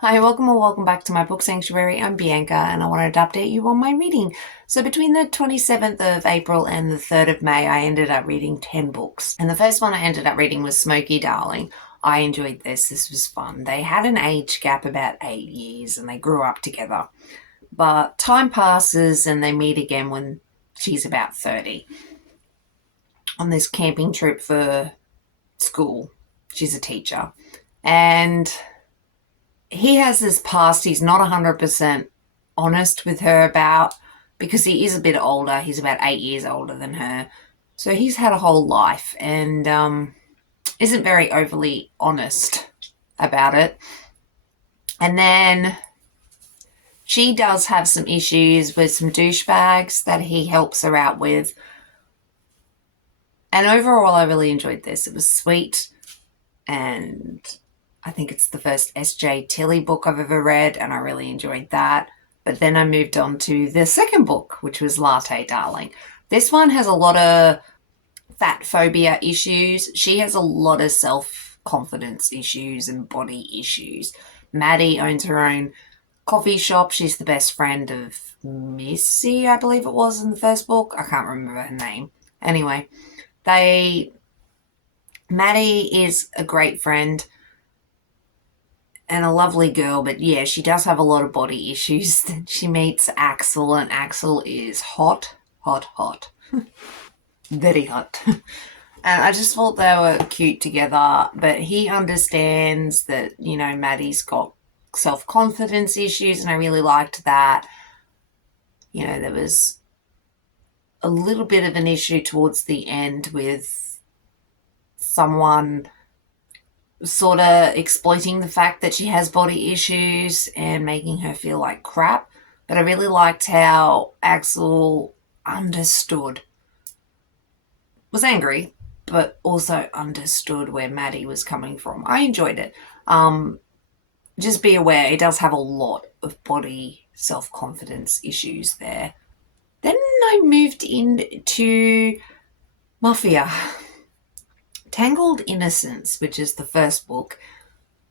Hi, welcome or welcome back to my book sanctuary. I'm Bianca and I wanted to update you on my reading. So, between the 27th of April and the 3rd of May, I ended up reading 10 books. And the first one I ended up reading was Smokey Darling. I enjoyed this. This was fun. They had an age gap about 8 years and they grew up together. But time passes and they meet again when she's about 30 on this camping trip for school. She's a teacher. And he has this past he's not 100% honest with her about because he is a bit older. He's about 8 years older than her. So he's had a whole life and isn't very overly honest about it. And then she does have some issues with some douchebags that he helps her out with. And overall, I really enjoyed this. It was sweet, and I think it's the first S.J. Tilley book I've ever read, and I really enjoyed that. But then I moved on to the second book, which was Latte Darling. This one has a lot of fat phobia issues. She has a lot of self confidence issues and body issues. Maddie owns her own coffee shop. She's the best friend of Missy, I believe it was in the first book. I can't remember her name. Anyway, they Maddie is a great friend and a lovely girl, but yeah, she does have a lot of body issues. She meets Axel, and Axel is hot, hot, hot. Very hot. And I just thought they were cute together, but he understands that, Maddie's got self confidence issues, and I really liked that. There was a little bit of an issue towards the end with someone sort of exploiting the fact that she has body issues and making her feel like crap. But I really liked how Axel understood, was angry, but also understood where Maddie was coming from. I enjoyed it. Just be aware, it does have a lot of body self-confidence issues there. Then I moved into Mafia. Tangled Innocence, which is the first book.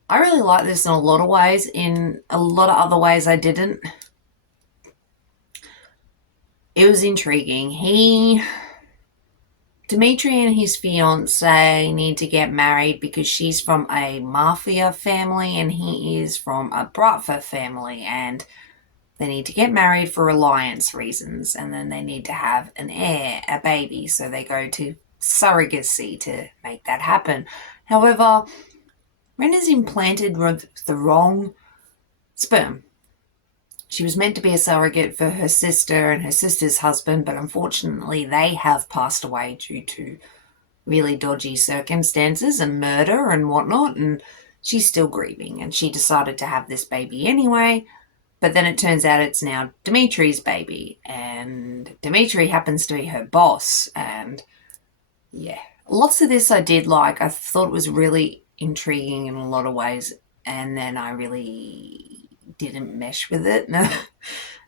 I really like this in a lot of ways. In a lot of other ways, I didn't. It was intriguing. Dimitri and his fiance need to get married because she's from a mafia family and he is from a Bratva family, and they need to get married for alliance reasons, and then they need to have an heir, a baby, so they go to surrogacy to make that happen. However, Ren is implanted with the wrong sperm. She was meant to be a surrogate for her sister and her sister's husband, but unfortunately they have passed away due to really dodgy circumstances and murder and whatnot, and she's still grieving, and she decided to have this baby anyway. But then it turns out it's now Dimitri's baby, and Dimitri happens to be her boss, and yeah. Lots of this I did like. I thought it was really intriguing in a lot of ways, and then I really didn't mesh with it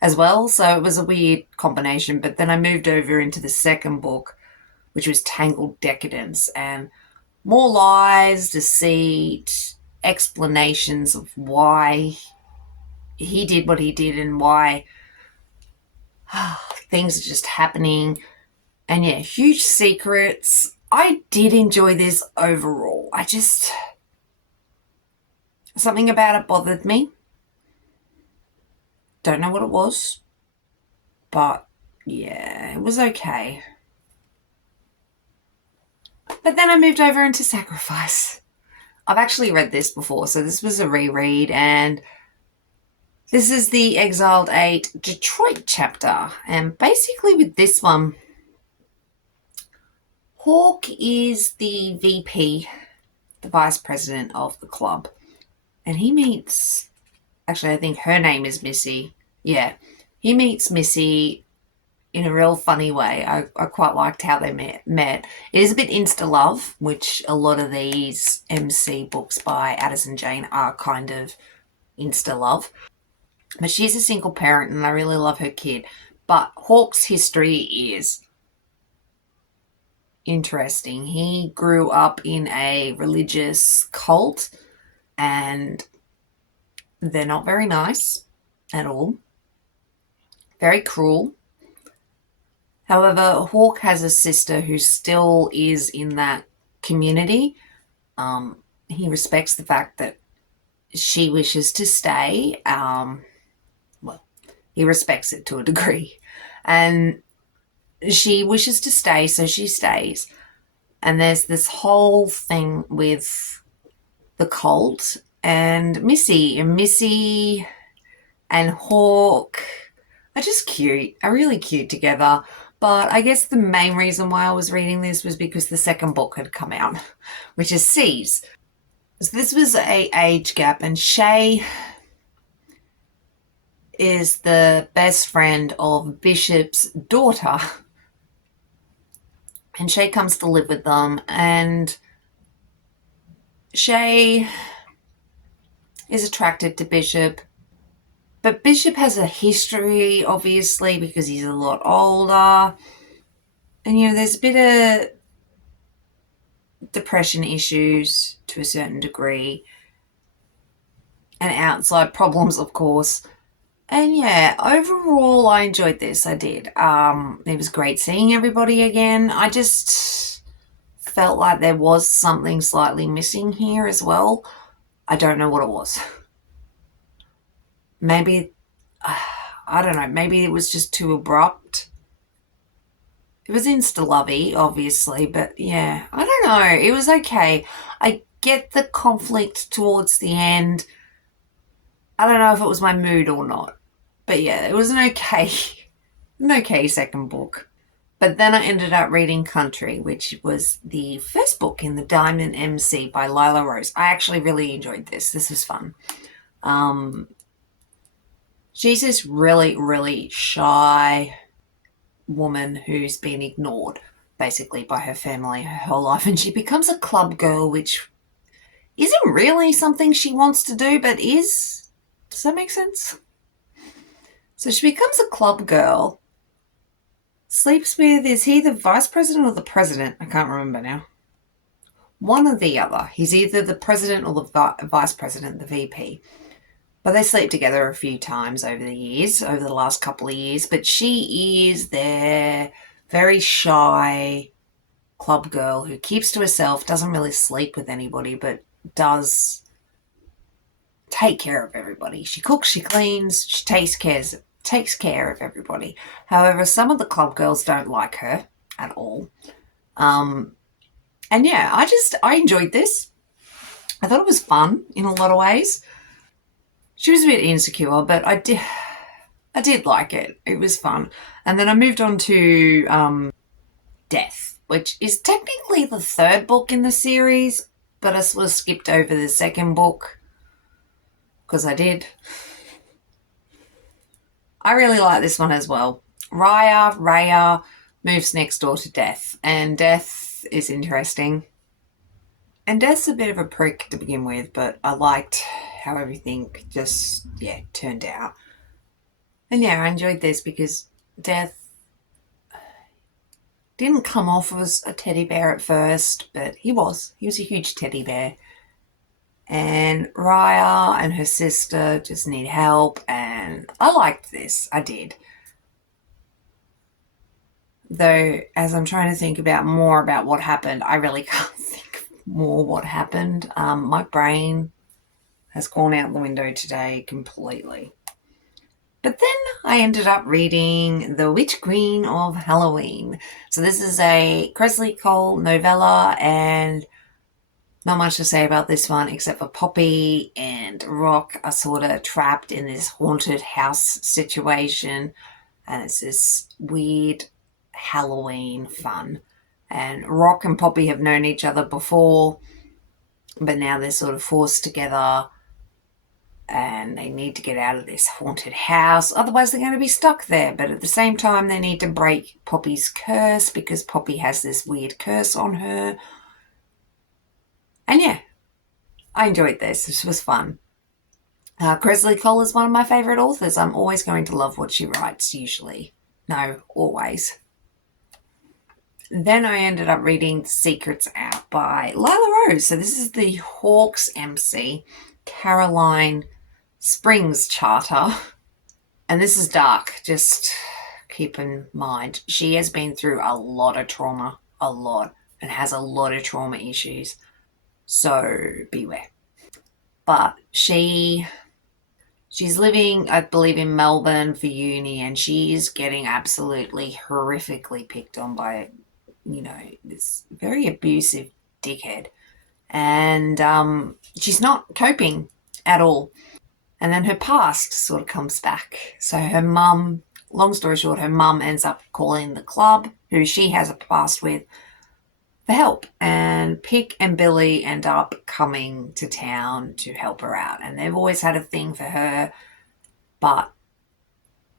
as well. So it was a weird combination. But then I moved over into the second book, which was Tangled Decadence, and more lies, deceit, explanations of why he did what he did and why things are just happening. And yeah, huge secrets. I did enjoy this overall. Something about it bothered me. Don't know what it was, but yeah, it was okay. But then I moved over into Sacrifice. I've actually read this before, so this was a reread, and this is the Exiled 8 Detroit chapter. And basically, with this one, Hawk is the VP, the vice president of the club, and he meets, actually, I think her name is Missy. Yeah, he meets Missy in a real funny way. I quite liked how they met. It is a bit insta love, which a lot of these MC books by Addison Jane are kind of insta love. But she's a single parent and I really love her kid. But Hawk's history is interesting. He grew up in a religious cult, and They're not very nice at all. Very cruel. However, Hawk has a sister who still is in that community. He respects the fact that she wishes to stay. Well, he respects it to a degree. And she wishes to stay, so she stays. And there's this whole thing with the cult and Missy. And Missy and Hawk are just cute, are really cute together. But I guess the main reason why I was reading this was because the second book had come out, which is Seas. So this was a age gap, and Shay is the best friend of Bishop's daughter. And Shay comes to live with them, and Shay is attracted to Bishop. But Bishop has a history, obviously, because he's a lot older. And, there's a bit of depression issues to a certain degree. And outside problems, of course. And yeah, overall, I enjoyed this. I did. It was great seeing everybody again. I just felt like there was something slightly missing here as well. I don't know what it was. Maybe, I don't know, maybe it was just too abrupt. It was insta-lovey, obviously, but yeah, I don't know. It was okay. I get the conflict towards the end. I don't know if it was my mood or not. But yeah, it was an okay second book. But then I ended up reading Country, which was the first book in the Diamond MC by Lila Rose. I actually really enjoyed this. This was fun. She's this really, really shy woman who's been ignored, basically, by her family her whole life. And she becomes a club girl, which isn't really something she wants to do, but is. Does that make sense? So she becomes a club girl, sleeps with, is he the vice president or the president? I can't remember now. One or the other. He's either the president or the vice president, the VP. But they sleep together a few times over the last couple of years. But she is their very shy club girl who keeps to herself, doesn't really sleep with anybody, but does take care of everybody. She cooks, she cleans, she takes care of everybody. However, some of the club girls don't like her at all. And yeah, I enjoyed this. I thought it was fun in a lot of ways. She was a bit insecure, but I did like it. It was fun. And then I moved on to Death, which is technically the third book in the series, but I sort of skipped over the second book because I did. I really like this one as well. Raya moves next door to Death, and Death is interesting. And Death's a bit of a prick to begin with, but I liked how everything just, turned out. And yeah, I enjoyed this because Death didn't come off as a teddy bear at first, but he was. He was a huge teddy bear. And Raya and her sister just need help, and I liked this. I did. Though, as I'm trying to think more about what happened, I really can't think more what happened. My brain has gone out the window today completely. But then I ended up reading The Witch Queen of Halloween. So this is a Kresley Cole novella, and not much to say about this one except for Poppy and Rock are sort of trapped in this haunted house situation, and it's this weird Halloween fun. And Rock and Poppy have known each other before, but now they're sort of forced together and they need to get out of this haunted house. Otherwise, they're going to be stuck there. But at the same time, they need to break Poppy's curse because Poppy has this weird curse on her. And yeah, I enjoyed this. This was fun. Kresley Cole is one of my favourite authors. I'm always going to love what she writes, usually. No, always. Then I ended up reading Secrets Out by Lila Rose. So this is the Hawks MC, Caroline Springs Charter. And this is dark, just keep in mind. She has been through a lot of trauma, a lot, and has a lot of trauma issues. So beware. But she's living, I believe, in Melbourne for uni, and she is getting absolutely horrifically picked on by, this very abusive dickhead. And she's not coping at all. And then her past sort of comes back. So her mum, long story short, her mum ends up calling the club, who she has a past with, for help. And Pick and Billy end up coming to town to help her out. And they've always had a thing for her, but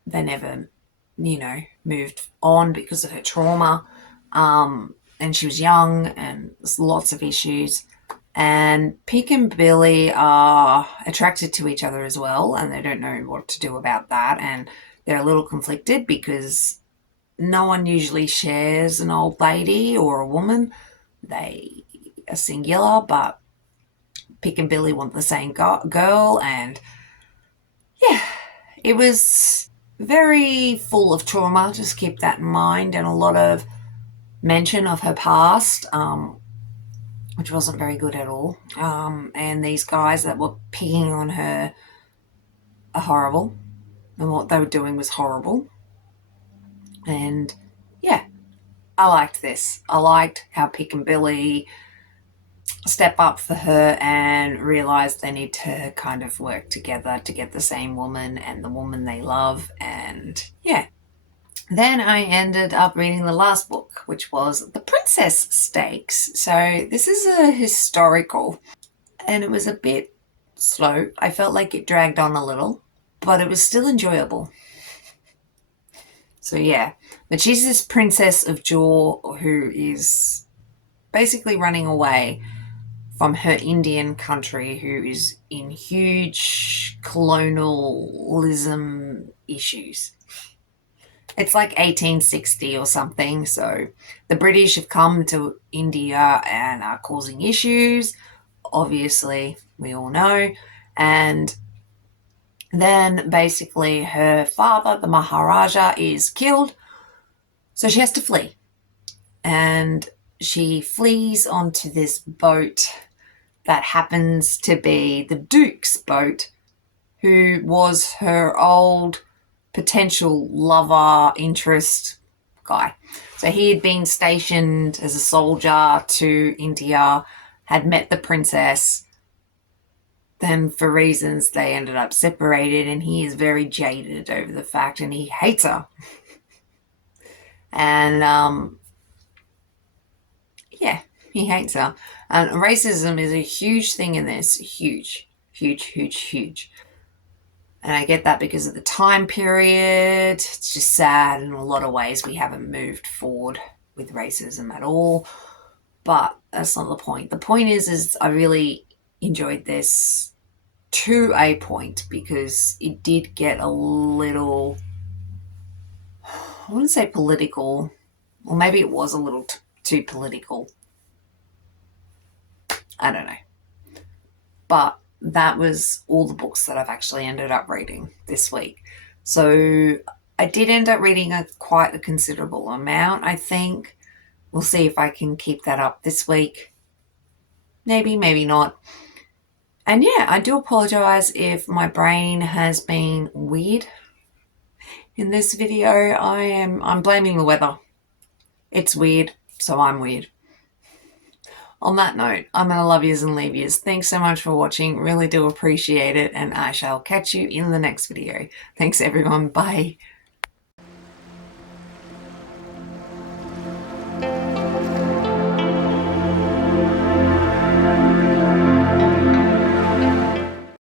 they never, moved on because of her trauma. And she was young and there's lots of issues. And Pick and Billy are attracted to each other as well, and they don't know what to do about that. And they're a little conflicted because no one usually shares an old lady or a woman. They are singular, but Pick and Billy want the same girl. And yeah, it was very full of trauma. Just keep that in mind, and a lot of mention of her past. Which wasn't very good at all. And these guys that were picking on her are horrible. And what they were doing was horrible. And yeah, I liked this. I liked how Pick and Billy step up for her and realise they need to kind of work together to get the same woman and the woman they love. And yeah. Then I ended up reading the last book, which was The Princess Stakes. So this is a historical, and it was a bit slow. I felt like it dragged on a little, but it was still enjoyable. So yeah, but she's this princess of Jor who is basically running away from her Indian country, who is in huge colonialism issues. It's like 1860 or something. So the British have come to India and are causing issues. Obviously, we all know. And then basically her father, the Maharaja, is killed. So she has to flee. And she flees onto this boat that happens to be the Duke's boat, who was her old potential lover, interest guy. So he had been stationed as a soldier to India, had met the princess. Then for reasons they ended up separated, and he is very jaded over the fact, and he hates her. And yeah, he hates her. And racism is a huge thing in this. Huge, huge, huge, huge. And I get that because of the time period. It's just sad in a lot of ways. We haven't moved forward with racism at all. But that's not the point. The point is I really enjoyed this to a point, because it did get a little, I wouldn't say political, or maybe it was a little too political. I don't know. But that was all the books that I've actually ended up reading this week. So I did end up reading quite a considerable amount, I think. We'll see if I can keep that up this week. Maybe, maybe not. And yeah, I do apologise if my brain has been weird in this video. I'm blaming the weather. It's weird, so I'm weird. On that note, I'm going to love yous and leave yous. Thanks so much for watching. Really do appreciate it. And I shall catch you in the next video. Thanks, everyone. Bye.